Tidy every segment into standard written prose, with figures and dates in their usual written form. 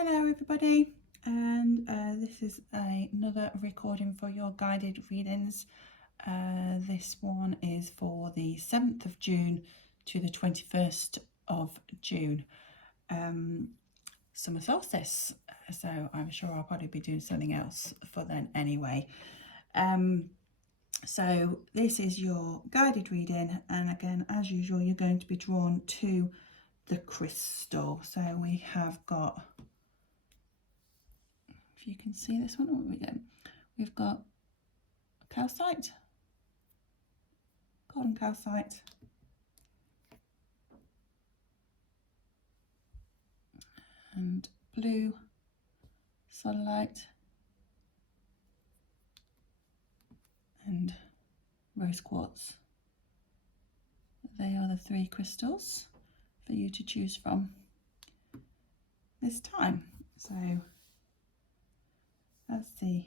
Hello everybody, and this is another recording for your guided readings. This one is for the 7th of June to the 21st of June, summer solstice, so I'm sure I'll probably be doing something else for then anyway. So this is your guided reading, and again, as usual, you're going to be drawn to the crystal. So we have got, if you can see this one, what we get? We've got calcite, golden calcite, and blue sodalite, and rose quartz. They are the three crystals for you to choose from this time. So that's the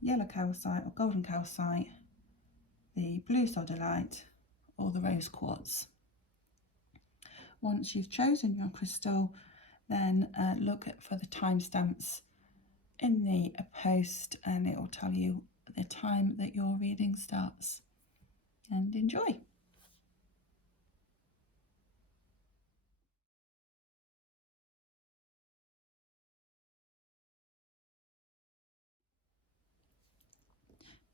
yellow calcite or golden calcite, the blue sodalite, or the rose quartz. Once you've chosen your crystal, then look for the timestamps in the post, and it will tell you the time that your reading starts. And enjoy.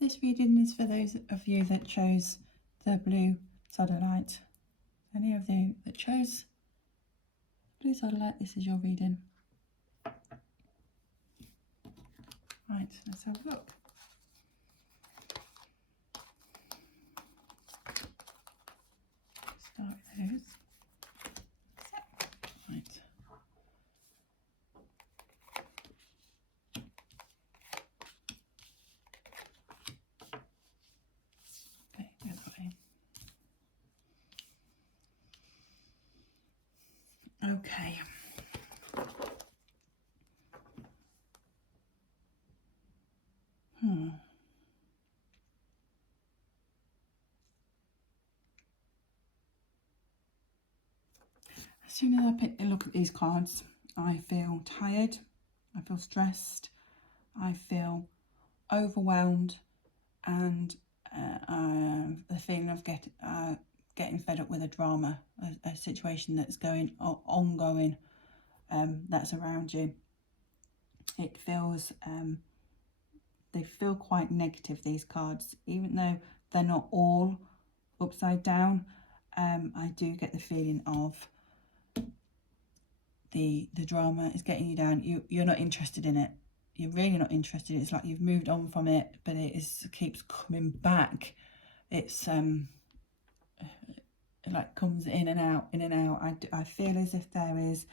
This reading is for those of you that chose the blue sodalite. Any of you that chose blue sodalite, this is your reading. Right, let's have a look. Start with those. Right. Okay, the other way. Okay. As soon as I pick a look at these cards, I feel tired, I feel stressed, I feel overwhelmed, and the feeling of getting fed up with a drama, a situation that's ongoing, that's around you. It feels, they feel quite negative, these cards, even though they're not all upside down. I do get the feeling of the drama is getting you down. You're not interested in it. You're really not interested. It's like you've moved on from it, but it keeps coming back. It's it like comes in and out, in and out. I feel as if there is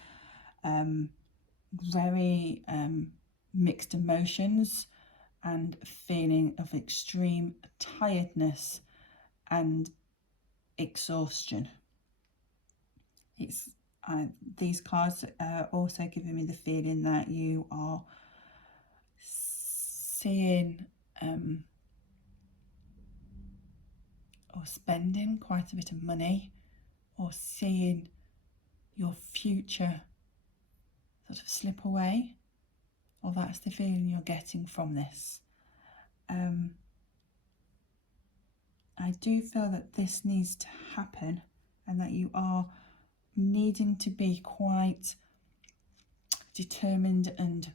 very mixed emotions and feeling of extreme tiredness and exhaustion. It's these cards are also giving me the feeling that you are seeing or spending quite a bit of money, or seeing your future sort of slip away, or that's the feeling you're getting from this. I do feel that this needs to happen, and that you are needing to be quite determined and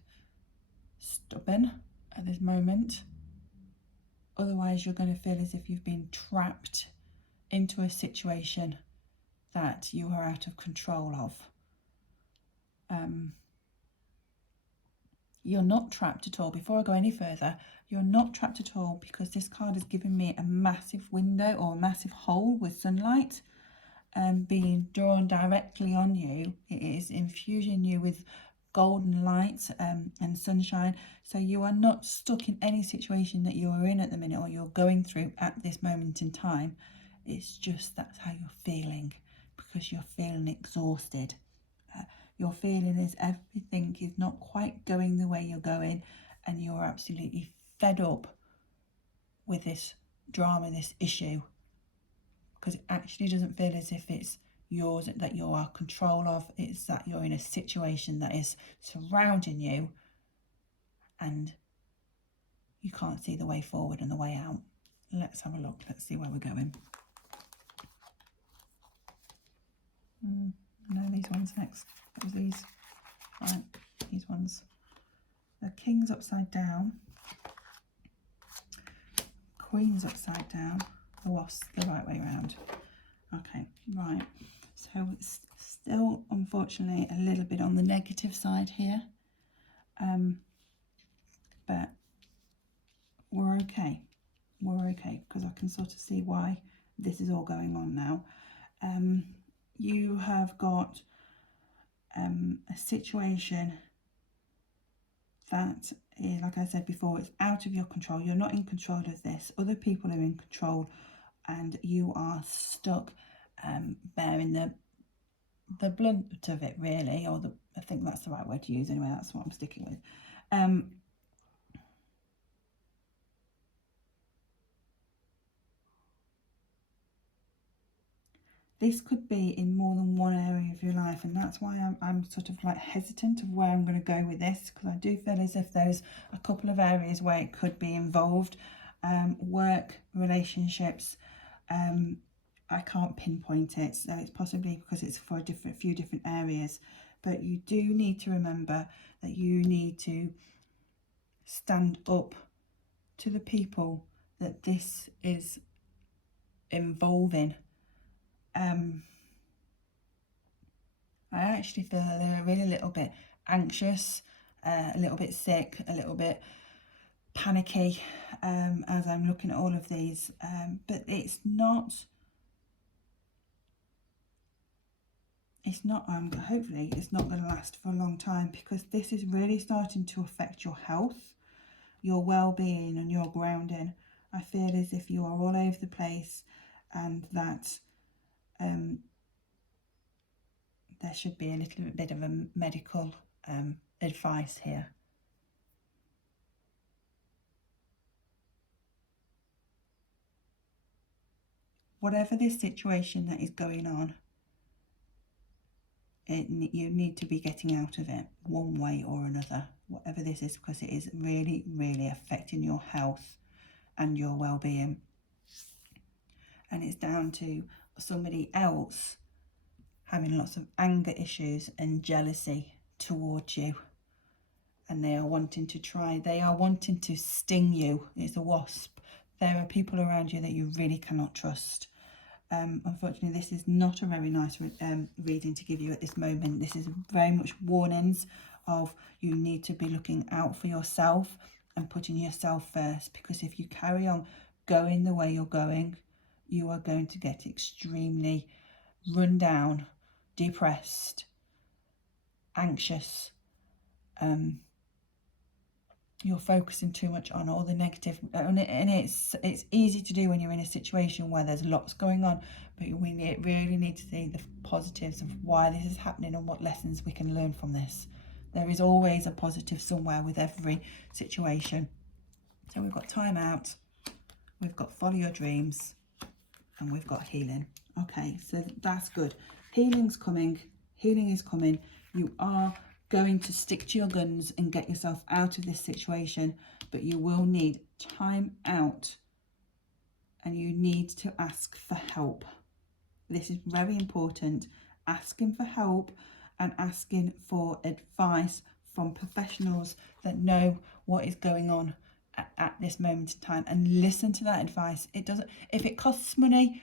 stubborn at this moment. Otherwise, you're going to feel as if you've been trapped into a situation that you are out of control of. You're not trapped at all. Before I go any further, you're not trapped at all, because this card has given me a massive window or a massive hole with sunlight being drawn directly on you. It is infusing you with golden light and sunshine. So you are not stuck in any situation that you are in at the minute, or you're going through at this moment in time. It's just that's how you're feeling, because you're feeling exhausted. You're feeling as everything is not quite going the way you're going, and you're absolutely fed up with this drama, this issue, because it actually doesn't feel as if it's yours, that you are control of. It's that you're in a situation that is surrounding you and you can't see the way forward and the way out. Let's have a look. Let's see where we're going. No, these ones next. What was these? Right, these ones. The King's upside down. Queen's upside down. The Wasp the right way around. Okay, right. So it's still, unfortunately, a little bit on the negative side here. But we're okay. We're okay, because I can sort of see why this is all going on now. You have got a situation that is, like I said before, it's out of your control. You're not in control of this. Other people are in control, and you are stuck bearing the blunt of it, really, or I think that's the right word to use anyway. That's what I'm sticking with. This could be in more than one area of your life, and that's why I'm sort of like hesitant of where I'm going to go with this, because I do feel as if there's a couple of areas where it could be involved. Work, relationships, I can't pinpoint it, so it's possibly because it's for a few different areas, but you do need to remember that you need to stand up to the people that this is involving. I actually feel really a little bit anxious, a little bit sick, a little bit panicky as I'm looking at all of these, but it's not, hopefully it's not going to last for a long time, because this is really starting to affect your health, your well-being and your grounding. I feel as if you are all over the place, and that there should be a little bit of a medical advice here. Whatever this situation that is going on, you need to be getting out of it one way or another, whatever this is, because it is really, really affecting your health and your well-being. And it's down to somebody else having lots of anger issues and jealousy towards you, and they are wanting to sting you. It's a wasp. There are people around you that you really cannot trust. Unfortunately, this is not a very nice reading to give you at this moment. This is very much warnings of you need to be looking out for yourself and putting yourself first, because if you carry on going the way you're going, you are going to get extremely run down, depressed, anxious. You're focusing too much on all the negative, and it's easy to do when you're in a situation where there's lots going on, but we really need to see the positives of why this is happening and what lessons we can learn from this. There is always a positive somewhere with every situation. So we've got time out, we've got follow your dreams, and we've got healing. Okay, so that's good. Healing's coming. Healing is coming. You are going to stick to your guns and get yourself out of this situation, but you will need time out, and you need to ask for help. This is very important. Asking for help and asking for advice from professionals that know what is going on at this moment in time, and listen to that advice. If it costs money,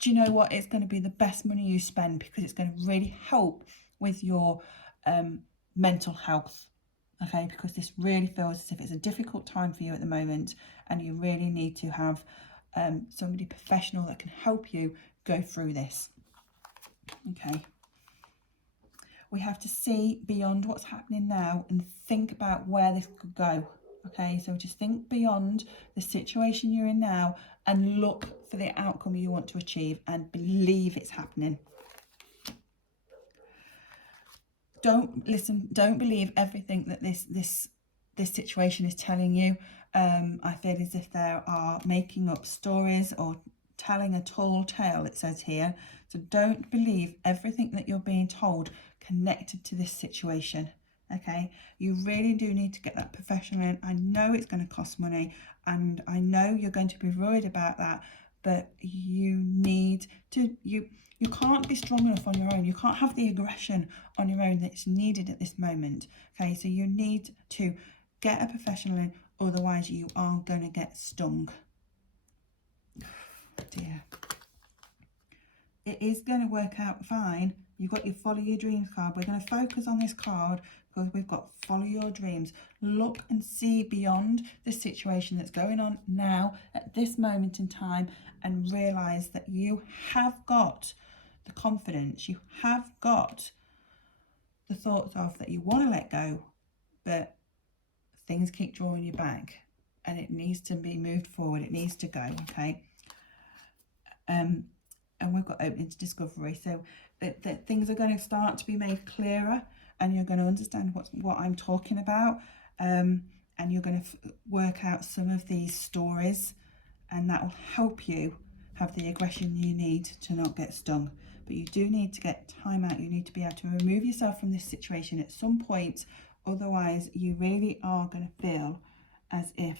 do you know what? It's going to be the best money you spend, because it's going to really help with your mental health. Okay, because this really feels as if it's a difficult time for you at the moment, and you really need to have somebody professional that can help you go through this. Okay, we have to see beyond what's happening now and think about where this could go. Okay, so just think beyond the situation you're in now and look for the outcome you want to achieve, and believe it's happening. Don't believe everything that this situation is telling you. I feel as if there are making up stories or telling a tall tale, it says here. So don't believe everything that you're being told connected to this situation. Okay, you really do need to get that professional in. I know it's going to cost money, and I know you're going to be worried about that, but you need to, you can't be strong enough on your own. You can't have the aggression on your own that's needed at this moment. Okay, so you need to get a professional in, otherwise you are going to get stung. Dear. It is going to work out fine. You've got your follow your dreams card. We're going to focus on this card because we've got follow your dreams. Look and see beyond the situation that's going on now at this moment in time, and realise that you have got the confidence, you have got the thoughts of that you want to let go, but things keep drawing you back and it needs to be moved forward. It needs to go, okay? And we've got opening to discovery, so that things are going to start to be made clearer, and you're going to understand what I'm talking about, and you're going to work out some of these stories, and that will help you have the aggression you need to not get stung. But you do need to get time out. You need to be able to remove yourself from this situation at some point, otherwise you really are going to feel as if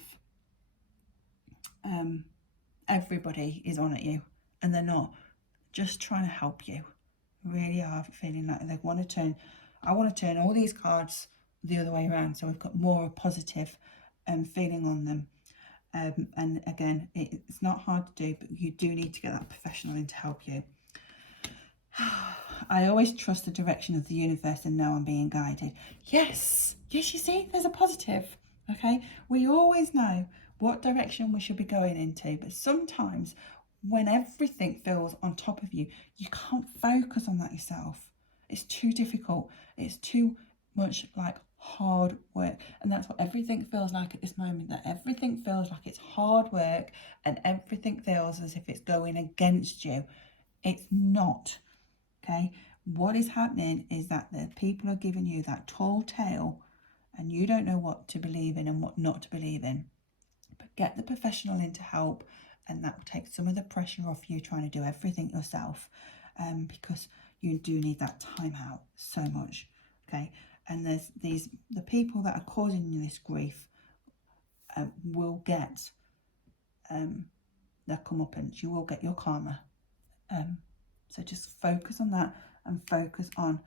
everybody is on at you, and they're not. Just trying to help you. Really are feeling like they want to turn, I want to turn all these cards the other way around, so we've got more positive feeling on them. And again, it's not hard to do, but you do need to get that professional in to help you. I always trust the direction of the universe and know I'm being guided. Yes, you see, there's a positive. Okay, we always know what direction we should be going into, but sometimes when everything feels on top of you, you can't focus on that yourself. It's too difficult. It's too much like hard work, and that's what everything feels like at this moment. That everything feels like it's hard work, and everything feels as if it's going against you. It's not. Okay, what is happening is that the people are giving you that tall tale, and you don't know what to believe in and what not to believe in. But get the professional in to help, and that will take some of the pressure off you trying to do everything yourself, because you do need that time out so much. Okay, and there's the people that are causing you this grief will get their comeuppance. You will get your karma. So just focus on that, and focus on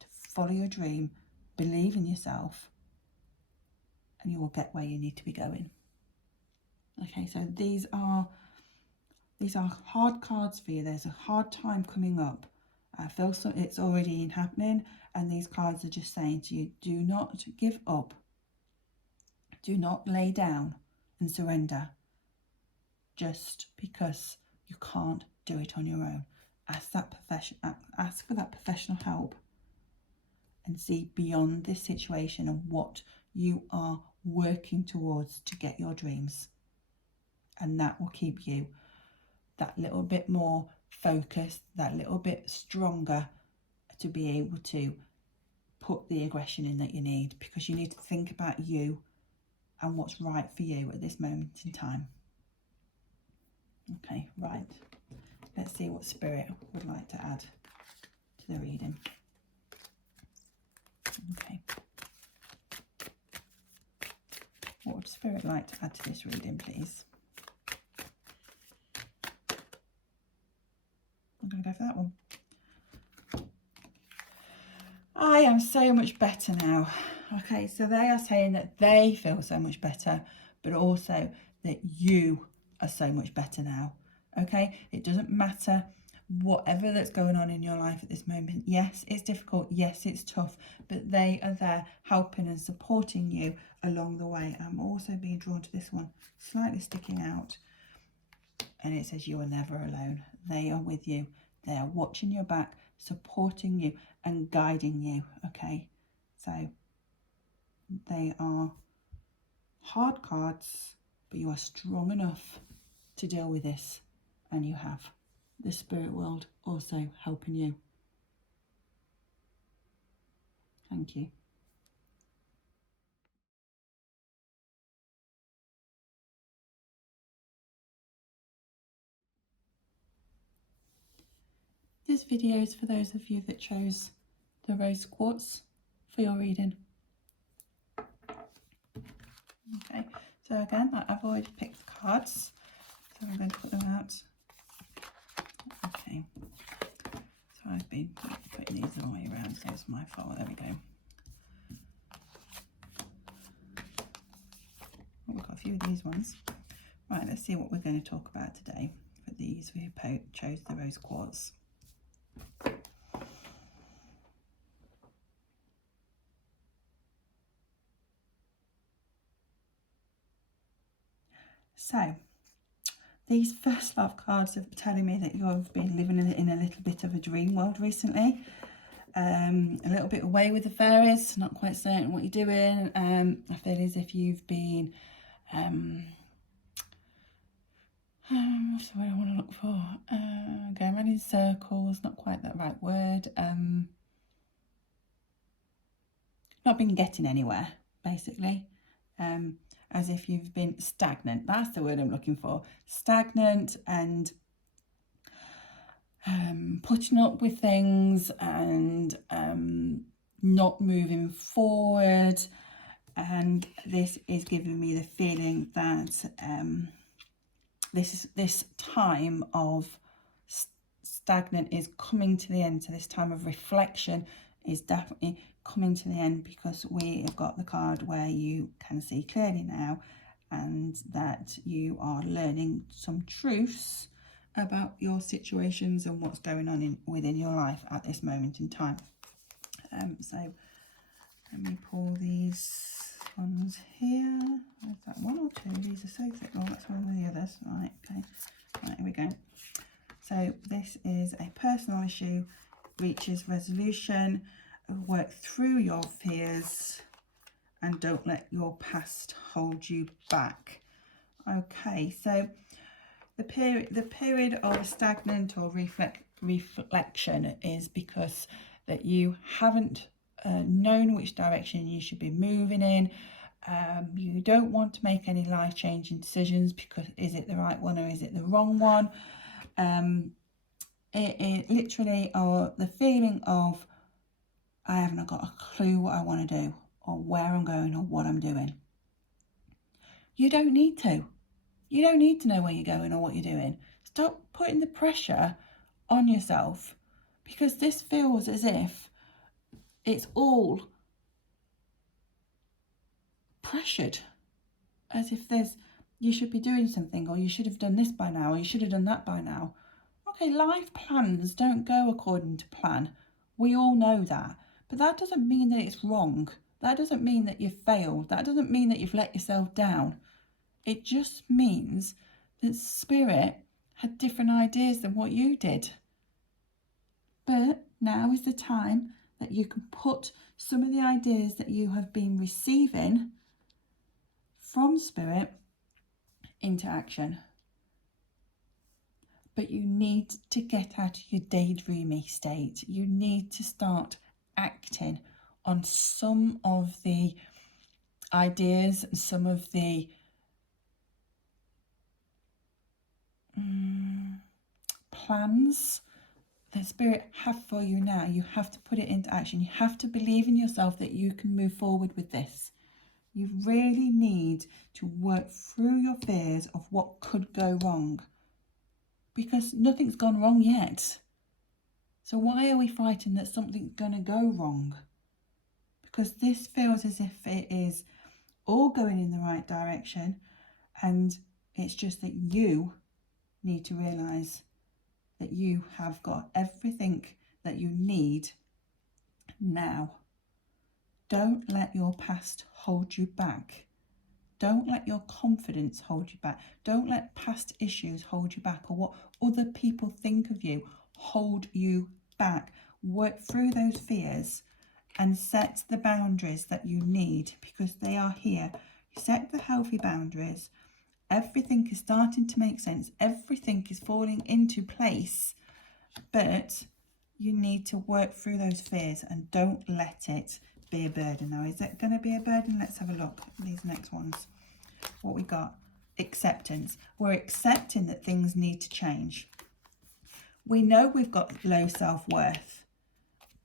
to follow your dream, believe in yourself, and you will get where you need to be going. Okay, so these are hard cards for you. There's a hard time coming up. I feel so it's already happening, and these cards are just saying to you, do not give up. Do not lay down and surrender just because you can't do it on your own. Ask for that professional help, and see beyond this situation and what you are working towards to get your dreams. And that will keep you that little bit more focused, that little bit stronger to be able to put the aggression in that you need, because you need to think about you and what's right for you at this moment in time. Okay, right. Let's see what Spirit would like to add to the reading. Okay. What would Spirit like to add to this reading, please? I'm going to go for that one. I am so much better now. Okay, so they are saying that they feel so much better, but also that you are so much better now. Okay, it doesn't matter whatever that's going on in your life at this moment. Yes, it's difficult. Yes, it's tough, but they are there helping and supporting you along the way. I'm also being drawn to this one, slightly sticking out, and it says you are never alone. They are with you. They are watching your back, supporting you and guiding you. Okay, so they are hard cards, but you are strong enough to deal with this, and you have the spirit world also helping you. Thank you. This video is for those of you that chose the rose quartz for your reading. Okay, so again, I've already picked the cards, so I'm going to put them out. Okay, so I've been putting these the wrong way around, so it's my fault. There we go. Oh, we've got a few of these ones. Right, let's see what we're going to talk about today. For these, we chose the rose quartz. So, these first love cards are telling me that you've been living in a little bit of a dream world recently. A little bit away with the fairies, not quite certain what you're doing. I feel as if you've been, what's the word I want to look for? Going around in circles, not quite that right word. Not been getting anywhere, basically. As if you've been stagnant. That's the word I'm looking for. Stagnant and putting up with things and not moving forward. And this is giving me the feeling that this time of stagnant is coming to the end. So this time of reflection is definitely coming to the end, because we have got the card where you can see clearly now, and that you are learning some truths about your situations and what's going on within your life at this moment in time. So let me pull these ones here. Is that one or two? These are so thick. Oh, that's one of the others. Right, okay. Right, here we go. So this is a personal issue, reaches resolution, work through your fears, and don't let your past hold you back. Okay, so the period of stagnant or reflection is because that you haven't known which direction you should be moving in. You don't want to make any life-changing decisions because is it the right one or is it the wrong one? It literally, or the feeling of I haven't got a clue what I want to do or where I'm going or what I'm doing. You don't need to. You don't need to know where you're going or what you're doing. Stop putting the pressure on yourself, because this feels as if it's all pressured, as if you should be doing something, or you should have done this by now, or you should have done that by now. Okay, life plans don't go according to plan. We all know that. But that doesn't mean that it's wrong. That doesn't mean that you've failed. That doesn't mean that you've let yourself down. It just means that Spirit had different ideas than what you did. But now is the time that you can put some of the ideas that you have been receiving from Spirit into action. But you need to get out of your daydreamy state. You need to start acting on some of the ideas and some of the plans that Spirit have for you now. You have to put it into action. You have to believe in yourself that you can move forward with this. You really need to work through your fears of what could go wrong, because nothing's gone wrong yet. So why are we fighting that something's going to go wrong? Because this feels as if it is all going in the right direction, and it's just that you need to realise that you have got everything that you need now. Don't let your past hold you back. Don't let your confidence hold you back. Don't let past issues hold you back, or what other people think of you hold you back. Work through those fears and set the boundaries that you need, because they are here. Set the healthy boundaries. Everything is starting to make sense. Everything is falling into place. But you need to work through those fears and don't let it be a burden. Now, is it going to be a burden? Let's have a look at these next ones. What we got? Acceptance. We're accepting that things need to change. We know we've got low self-worth,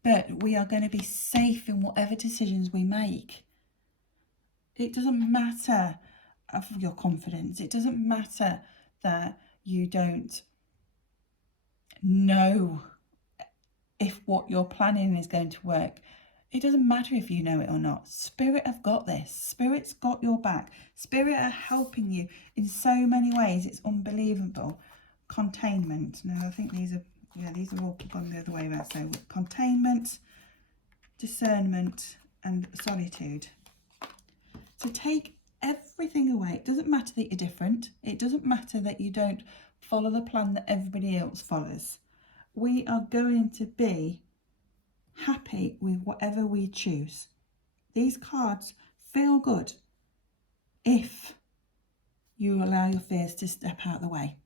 but we are going to be safe in whatever decisions we make. It doesn't matter of your confidence. It doesn't matter that you don't know if what you're planning is going to work. It doesn't matter if you know it or not. Spirit have got this. Spirit's got your back. Spirit are helping you in so many ways. It's unbelievable. Containment. Now, I think these are all gone the other way around. So containment, discernment, and solitude. So take everything away. It doesn't matter that you're different. It doesn't matter that you don't follow the plan that everybody else follows. We are going to be happy with whatever we choose. These cards feel good if you allow your fears to step out of the way.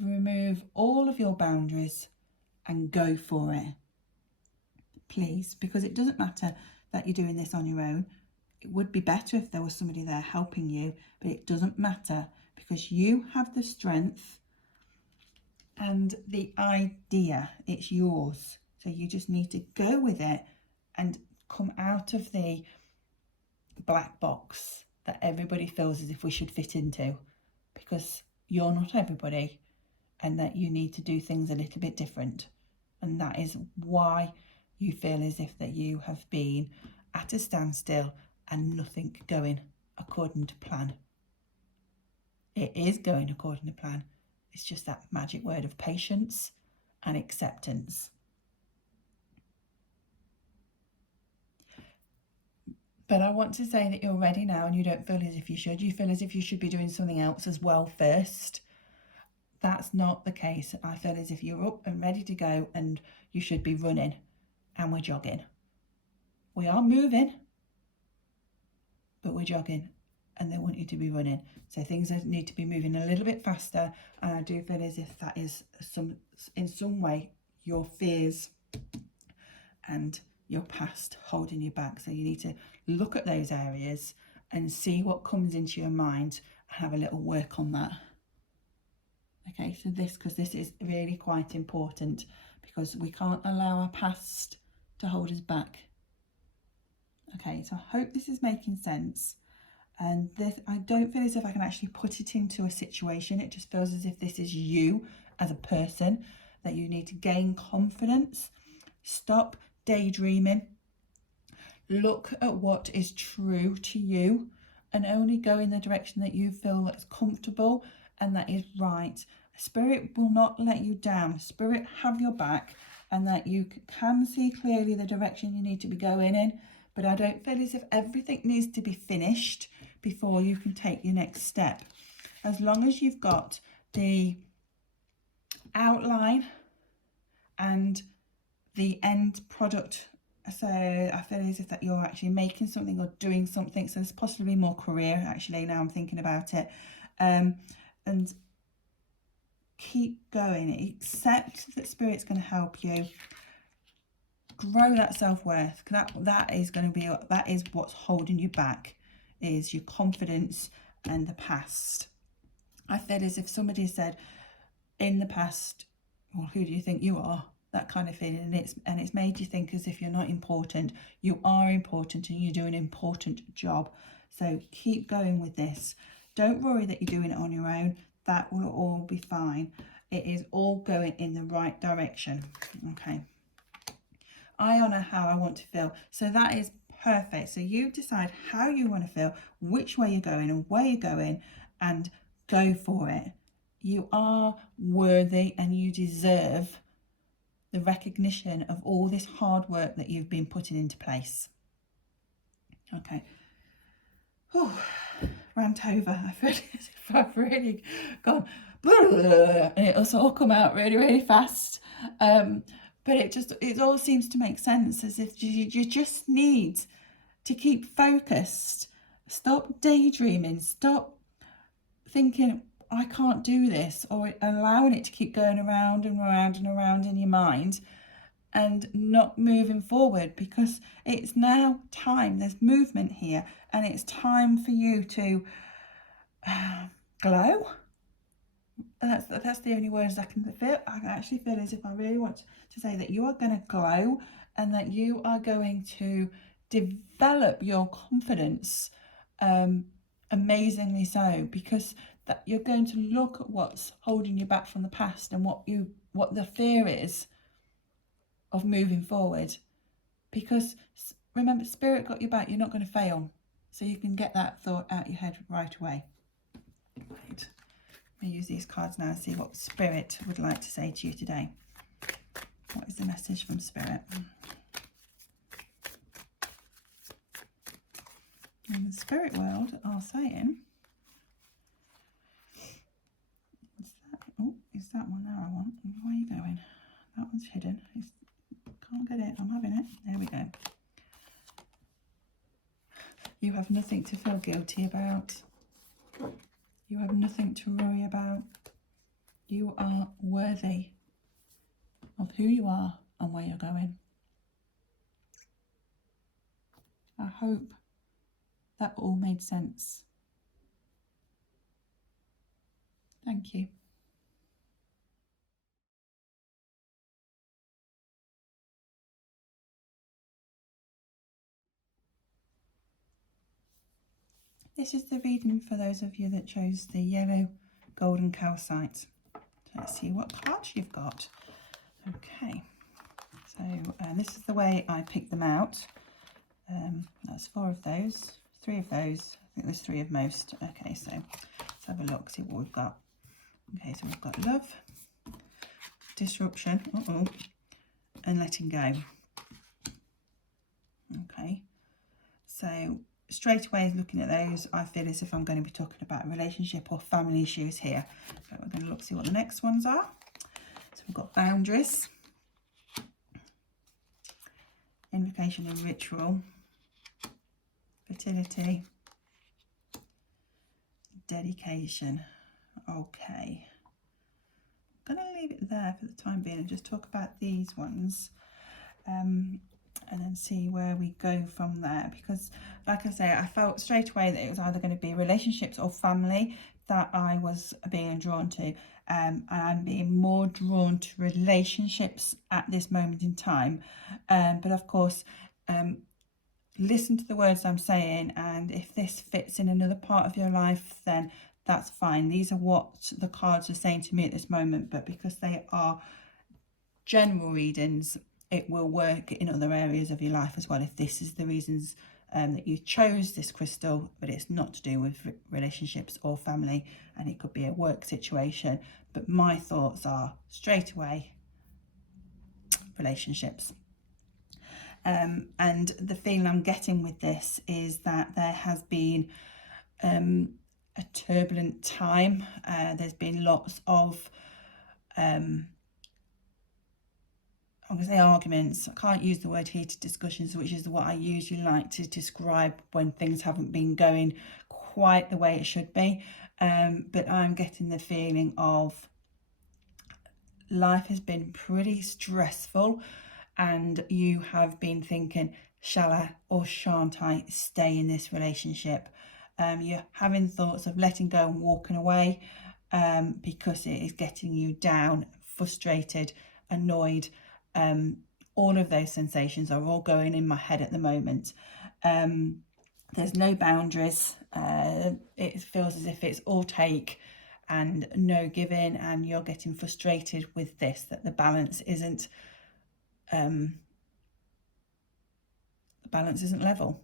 Remove all of your boundaries and go for it. Please, because it doesn't matter that you're doing this on your own. It would be better if there was somebody there helping you, but it doesn't matter because you have the strength and the idea. It's yours. So you just need to go with it and come out of the black box that everybody feels as if we should fit into, because you're not everybody and that you need to do things a little bit different. And that is why you feel as if that you have been at a standstill and nothing going according to plan. It is going according to plan. It's just that magic word of patience and acceptance. But I want to say that you're ready now and you don't feel as if you should. You feel as if you should be doing something else as well first. That's not the case. I feel as if you're up and ready to go and you should be running, and we're jogging. We are moving, but we're jogging, and they want you to be running. So things need to be moving a little bit faster, and I do feel as if that is in some way your fears and your past holding you back. So you need to look at those areas and see what comes into your mind and have a little work on that. Okay, so because this is really quite important, because we can't allow our past to hold us back. Okay, so I hope this is making sense. And this, I don't feel as if I can actually put it into a situation. It just feels as if this is you as a person, that you need to gain confidence. Stop daydreaming. Look at what is true to you and only go in the direction that you feel that's comfortable and that is right. Spirit will not let you down. Spirit have your back, and that you can see clearly the direction you need to be going in. But I don't feel as if everything needs to be finished before you can take your next step. As long as you've got the outline and the end product, so I feel as if that you're actually making something or doing something. So there's possibly more career, actually, now I'm thinking about it. And keep going. Accept that Spirit's going to help you grow that self-worth. That is what's holding you back, is your confidence and the past. I feel as if somebody said in the past, well, who do you think you are? That kind of feeling, and it's made you think as if you're not important. You are important and you do an important job. So keep going with this. Don't worry that you're doing it on your own. That will all be fine. It is all going in the right direction. Okay. I honour how I want to feel. So that is perfect. So you decide how you want to feel, which way you're going and where you're going, and go for it. You are worthy and you deserve the recognition of all this hard work that you've been putting into place. Okay. Whew. Rant over. I feel as if I've really gone and it'll all come out really, really fast. But it all seems to make sense, as if you just need to keep focused. Stop daydreaming. Stop thinking, I can't do this, or allowing it to keep going around and around and around in your mind and not moving forward, because it's now time. There's movement here, and it's time for you to glow, that's the only words I can feel. I can actually feel as if I really want to say that you are going to glow, and that you are going to develop your confidence, amazingly so, because that you're going to look at what's holding you back from the past and what the fear is of moving forward. Because remember, spirit got your back. You're not going to fail, so you can get that thought out your head right away. Right. I'm going to use these cards now and see what Spirit would like to say to you today. What is the message from Spirit? In the spirit world are saying, is that one there I want? Where are you going? That one's hidden. Can't get it. I'm having it. There we go. You have nothing to feel guilty about. You have nothing to worry about. You are worthy of who you are and where you're going. I hope that all made sense. Thank you. This is the reading for those of you that chose the yellow golden calcite. So let's see what cards you've got. Okay, so this is the way I picked them out. That's 4 of those, 3 of those. I think there's 3 of most. Okay, so let's have a look, see what we've got. Okay, so we've got love, disruption, and letting go. Okay, so straight away looking at those, I feel as if I'm going to be talking about relationship or family issues here. So we're going to look, see what the next ones are. So we've got boundaries, invocation and ritual, fertility, dedication. Okay, I'm going to leave it there for the time being and just talk about these ones. And then see where we go from there, because like I say, I felt straight away that it was either going to be relationships or family that I was being drawn to, and I'm being more drawn to relationships at this moment in time, but of course listen to the words I'm saying, and if this fits in another part of your life, then that's fine. These are what the cards are saying to me at this moment, but because they are general readings, it will work in other areas of your life as well, if this is the reasons that you chose this crystal, but it's not to do with relationships or family, and it could be a work situation. But my thoughts are straight away relationships. And the feeling I'm getting with this is that there has been a turbulent time. There's been lots of I'm going to say arguments. I can't use the word heated discussions, which is what I usually like to describe when things haven't been going quite the way it should be. But I'm getting the feeling of life has been pretty stressful, and you have been thinking, shall I or shan't I stay in this relationship? You're having thoughts of letting go and walking away because it is getting you down, frustrated, annoyed. All of those sensations are all going in my head at the moment. There's no boundaries. It feels as if it's all take and no giving, and you're getting frustrated with this, that the balance isn't level.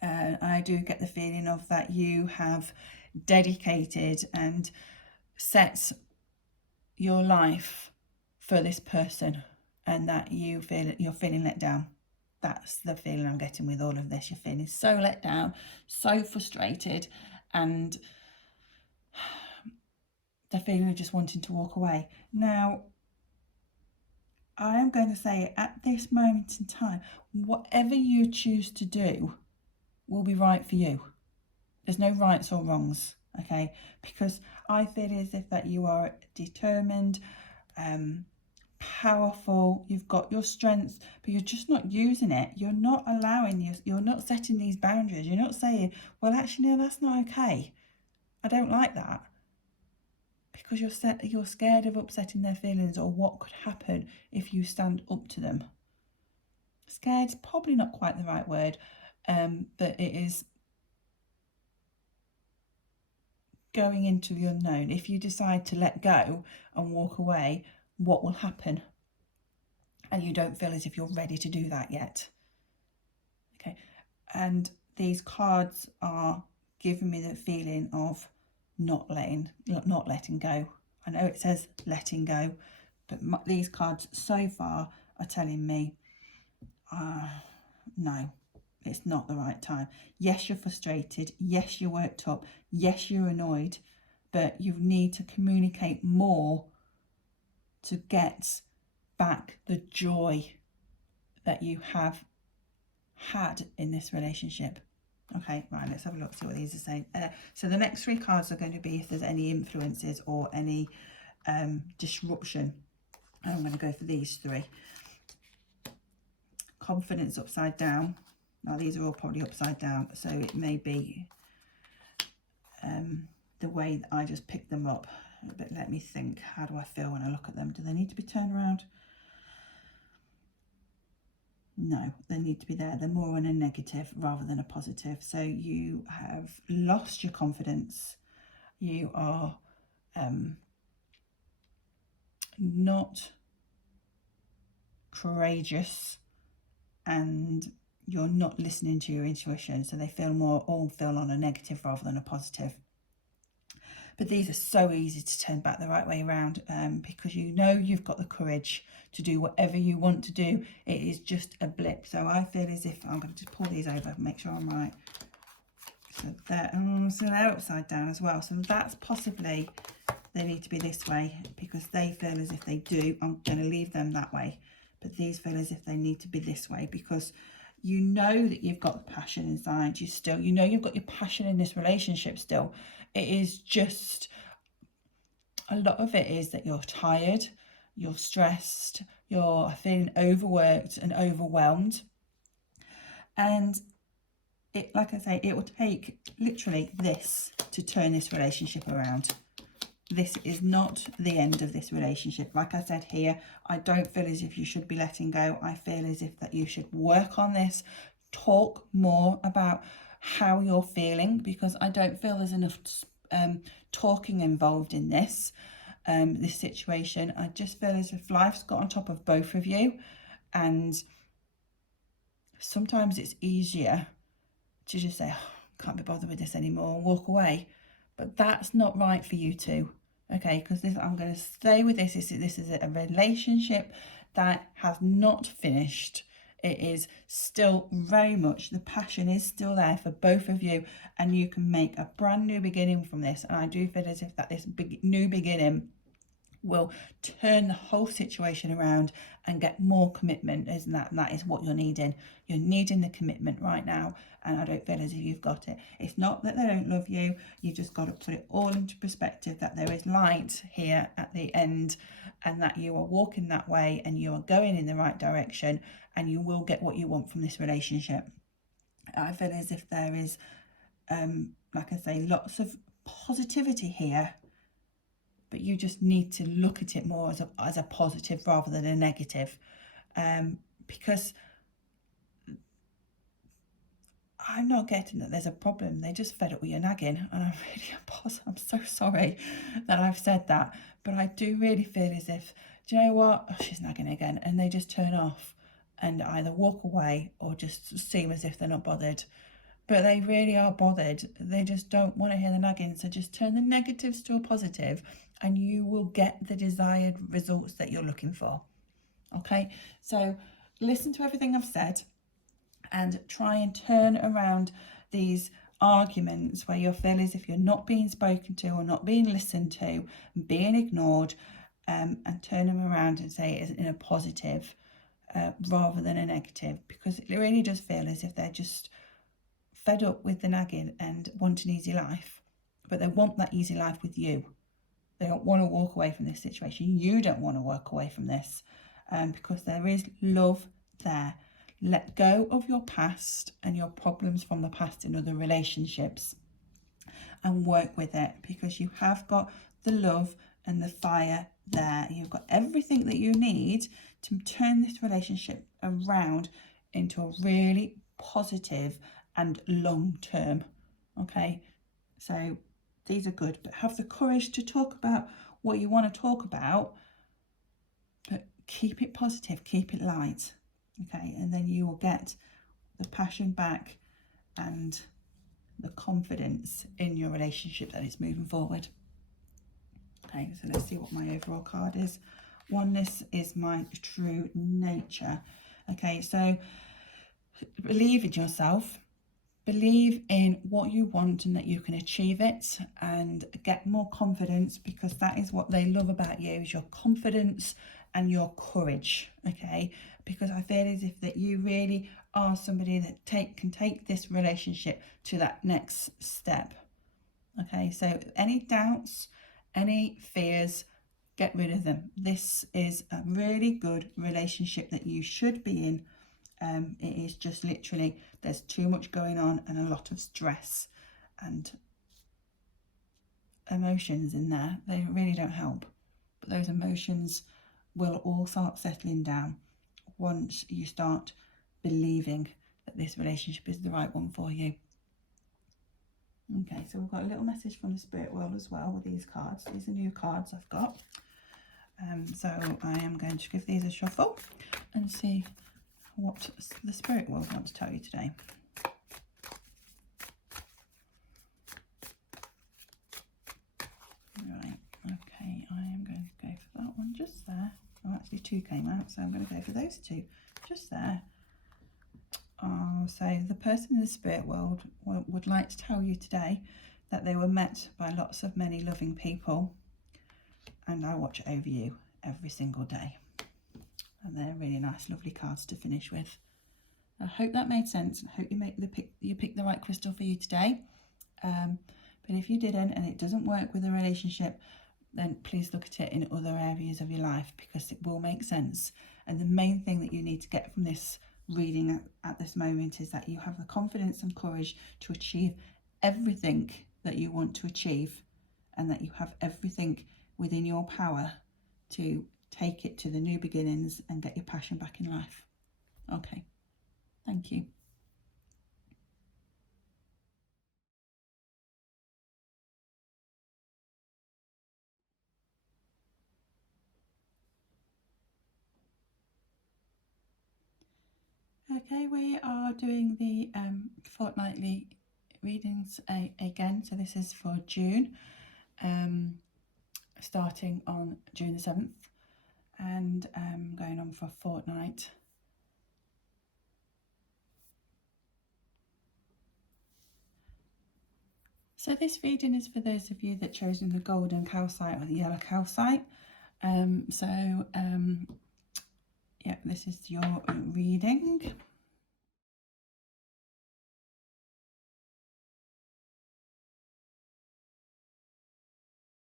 I do get the feeling of that you have dedicated and set your life for this person, and that you're feeling let down. That's the feeling I'm getting with all of this. You're feeling so let down, so frustrated, and the feeling of just wanting to walk away. Now, I am going to say at this moment in time, whatever you choose to do will be right for you. There's no rights or wrongs, okay? Because I feel as if that you are determined, powerful, you've got your strengths, but you're just not using it. You're not allowing you're not setting these boundaries. You're not saying, well, actually, no, that's not okay. I don't like that. because you're scared of upsetting their feelings or what could happen if you stand up to them. Scared's probably not quite the right word, but it is going into the unknown. If you decide to let go and walk away, what will happen? And you don't feel as if you're ready to do that yet. Okay, and these cards are giving me the feeling of not letting go. I know it says letting go, but these cards so far are telling me, no, it's not the right time. Yes, you're frustrated. Yes, you're worked up. Yes, you're annoyed, but you need to communicate more to get back the joy that you have had in this relationship. Okay, right, let's have a look, see what these are saying. So the next 3 cards are going to be if there's any influences or any disruption. And I'm going to go for these 3. Confidence upside down. Now these are all probably upside down, so it may be the way that I just picked them up. But let me think, how do I feel when I look at them? Do they need to be turned around? No, they need to be there. They're more on a negative rather than a positive. So you have lost your confidence. You are not courageous, and you're not listening to your intuition. So they all feel on a negative rather than a positive. But these are so easy to turn back the right way around, because you know you've got the courage to do whatever you want to do. It is just a blip. So I feel as if I'm going to just pull these over and make sure I'm right. So they're upside down as well. So that's possibly, they need to be this way, because they feel as if they do. I'm going to leave them that way. But these feel as if they need to be this way, because you know that you've got the passion inside you still. You know you've got your passion in this relationship still. It is just, a lot of it is that you're tired, you're stressed, you're feeling overworked and overwhelmed. And it, like I say, it will take literally this to turn this relationship around. This is not the end of this relationship. Like I said here, I don't feel as if you should be letting go. I feel as if that you should work on this, talk more about how you're feeling, because I don't feel there's enough talking involved in this situation. I just feel as if life's got on top of both of you, and sometimes it's easier to just say, oh, can't be bothered with this anymore, and walk away. But that's not right for you two, okay? Because I'm going to stay with this. This is a relationship that has not finished. It is still very much, the passion is still there for both of you, and you can make a brand new beginning from this. And I do feel as if that this new beginning will turn the whole situation around and get more commitment, isn't that? And that is what you're needing. You're needing the commitment right now, and I don't feel as if you've got it. It's not that they don't love you. You've just got to put it all into perspective, that there is light here at the end, and that you are walking that way and you are going in the right direction, and you will get what you want from this relationship. I feel as if there is, like I say, lots of positivity here, but you just need to look at it more as a positive rather than a negative, because I'm not getting that there's a problem. They're just fed up with your nagging, and I'm so sorry that I've said that, but I do really feel as if, do you know what, oh, she's nagging again, and they just turn off and either walk away or just seem as if they're not bothered. But they really are bothered. They just don't want to hear the nagging. So just turn the negatives to a positive, and you will get the desired results that you're looking for. Okay, so listen to everything I've said and try and turn around these arguments where you feel as if you're not being spoken to or not being listened to, being ignored, and turn them around and say it in a positive rather than a negative, because it really does feel as if they're just fed up with the nagging and want an easy life, but they want that easy life with you. They don't want to walk away from this situation. You don't want to walk away from this, because there is love there. Let go of your past and your problems from the past in other relationships and work with it, because you have got the love and the fire there. You've got everything that you need to turn this relationship around into a really positive and long term. Okay, so these are good, but have the courage to talk about what you want to talk about, but keep it positive, keep it light. Okay, and then you will get the passion back and the confidence in your relationship that it's moving forward. Okay, so let's see what my overall card is. Oneness is my true nature. Okay, so believe in yourself, believe in what you want and that you can achieve it, and get more confidence, because that is what they love about you, is your confidence and your courage. Okay, because I feel as if that you really are somebody that can take this relationship to that next step. Okay, so any doubts, any fears, get rid of them. This is a really good relationship that you should be in. It is just literally, there's too much going on and a lot of stress and emotions in there. They really don't help, but those emotions will all start settling down once you start believing that this relationship is the right one for you. Okay, so we've got a little message from the spirit world as well with these cards. These are new cards I've got. So I am going to give these a shuffle and see what the spirit world wants to tell you today. Right, okay, I am going to go for that one just there. Oh, actually two came out, so I'm going to go for those two just there. Oh, so the person in the spirit world would like to tell you today that they were met by lots of many loving people, and I watch over you every single day. And they're really nice, lovely cards to finish with. I hope that made sense. I hope you picked the right crystal for you today. But if you didn't and it doesn't work with a relationship, then please look at it in other areas of your life, because it will make sense. And the main thing that you need to get from this reading at this moment is that you have the confidence and courage to achieve everything that you want to achieve, and that you have everything within your power to take it to the new beginnings and get your passion back in life. Okay, thank you. Okay, we are doing the fortnightly readings again. So this is for June, starting on June the 7th and going on for a fortnight. So this reading is for those of you that chosen the golden calcite or the yellow calcite. Yeah, this is your reading.